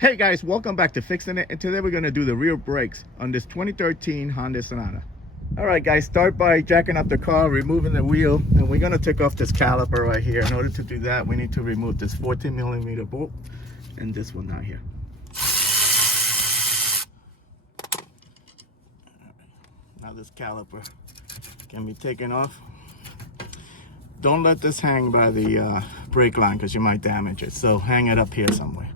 Hey guys, welcome back to Fixin' It, and today we're going to do the rear brakes on this 2013 Hyundai Sonata. Alright guys, start by jacking up the car, removing the wheel, and we're going to take off this caliper right here. In order to do that, we need to remove this 14mm bolt and this one out here. Now this caliper can be taken off. Don't let this hang by the brake line because you might damage it, so hang it up here somewhere.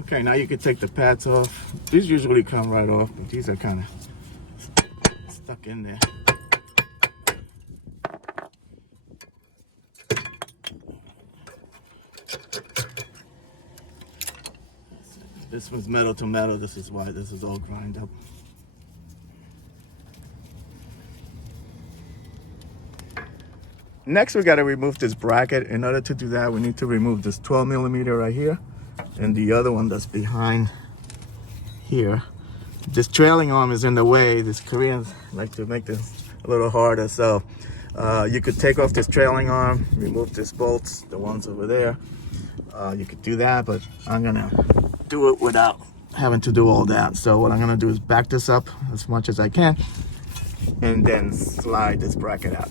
Okay, now you can take the pads off. These usually come right off, but these are kind of stuck in there. This one's metal to metal. This is why this is all grind up. Next, we got to remove this bracket. In order to do that, we need to remove this 12mm right here and the other one that's behind here. This trailing arm is in the way. These Koreans like to make this a little harder, so you could take off this trailing arm, remove these bolts, the ones over there. You could do that, but I'm gonna do it without having to do all that. So what I'm gonna do is back this up as much as I can and then slide this bracket out.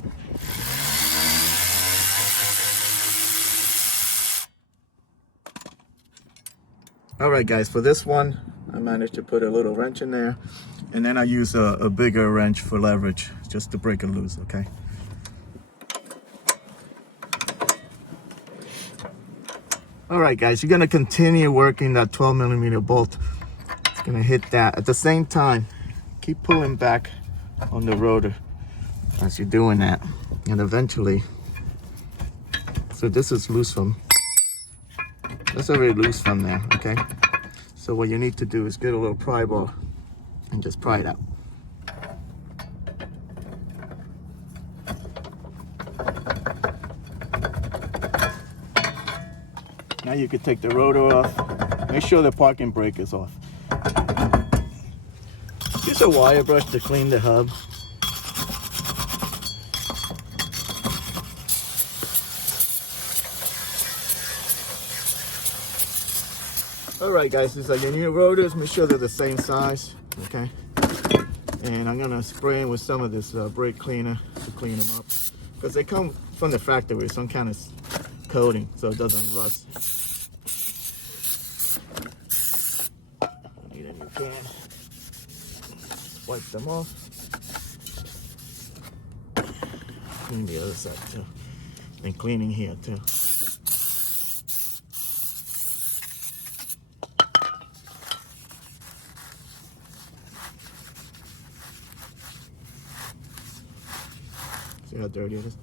All right guys, for this one, I managed to put a little wrench in there, and then I use a bigger wrench for leverage, just to break it loose, okay? All right guys, you're gonna continue working that 12mm bolt. It's gonna hit that. At the same time, keep pulling back on the rotor as you're doing that. And eventually, so this is loose from, that's already loose from there, okay? So what you need to do is get a little pry bar and just pry it out. Now you can take the rotor off. Make sure the parking brake is off. Use a wire brush to clean the hub. Alright guys, these are your new rotors. Make sure they're the same size, okay? And I'm gonna spray in with some of this brake cleaner to clean them up, because they come from the factory with some kind of coating so it doesn't rust. Need a new can. Wipe them off. Clean the other side too. And cleaning here too. See how dirty it is?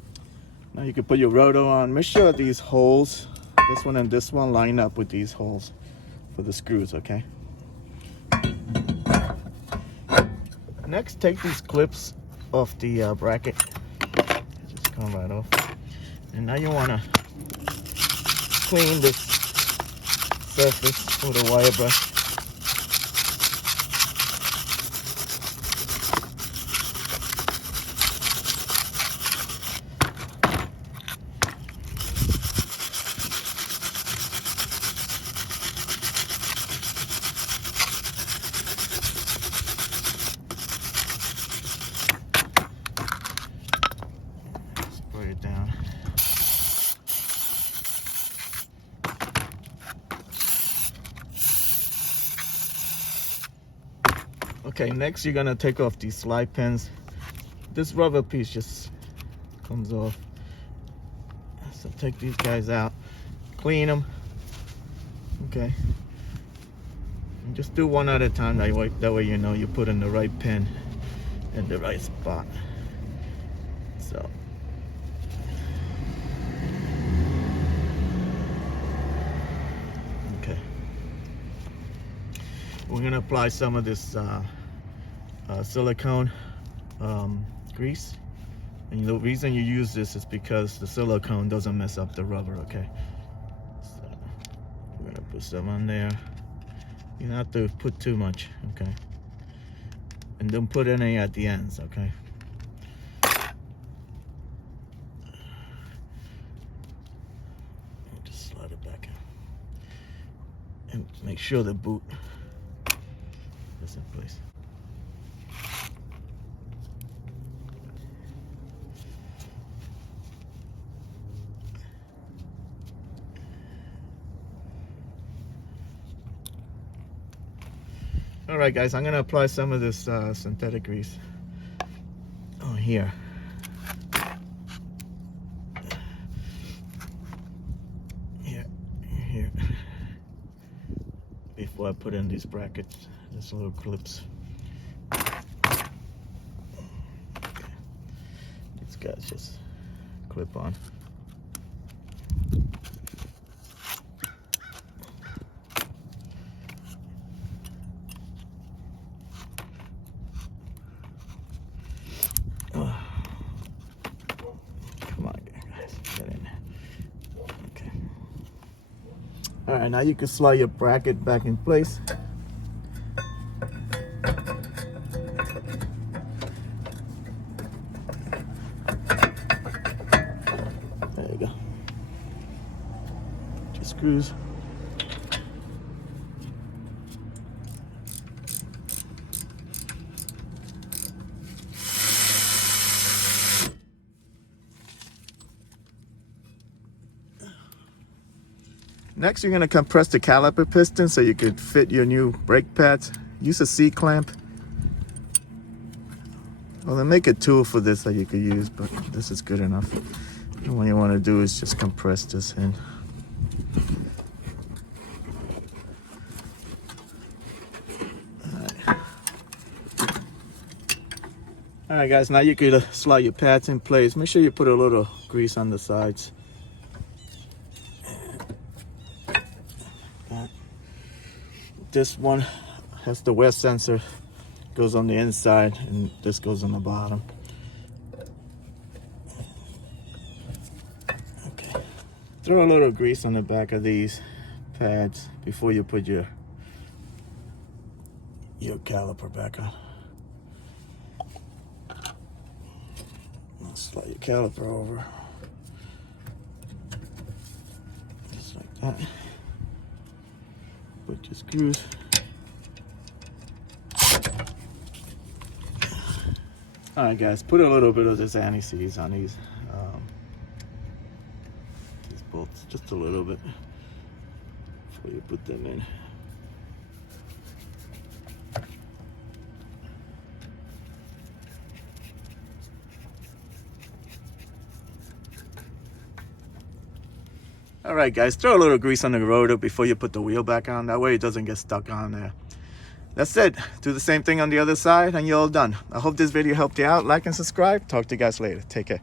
Now you can put your rotor on. Make sure these holes, this one and this one, line up with these holes for the screws, okay? Next, take these clips off the bracket. Just come right off. And now you want to clean this surface with a wire brush. Down. Okay, next you're gonna take off these slide pins. This rubber piece just comes off. So take these guys out, clean them. Okay. And just do one at a time. That way you know you're putting the right pin in the right spot. So. Okay. We're gonna apply some of this silicone grease, and the reason you use this is because the silicone doesn't mess up the rubber. Okay, so we're gonna put some on there. You don't have to put too much, okay, and don't put any at the ends, okay. Just slide it back in. And make sure the boot is in place. All right, guys, I'm gonna apply some of this synthetic grease on here. Here. Before I put in these brackets, these little clips. Okay. These guys just clip on. All right, now you can slide your bracket back in place. There you go. 2 screws. Next, you're going to compress the caliper piston so you could fit your new brake pads. Use a C-clamp. Well, they make a tool for this that you could use, but this is good enough. And what you want to do is just compress this in. All right, guys, now you can slide your pads in place. Make sure you put a little grease on the sides. This one has the wear sensor, goes on the inside, and this goes on the bottom. Okay. Throw a little grease on the back of these pads before you put your caliper back on. Slide your caliper over. Just like that. Put your screws. All right, guys, put a little bit of this anti-seize on these bolts, just a little bit before you put them in. All right, guys, throw a little grease on the rotor before you put the wheel back on. That way it doesn't get stuck on there. That's it. Do the same thing on the other side and you're all done. I hope this video helped you out. Like and subscribe. Talk to you guys later. Take care.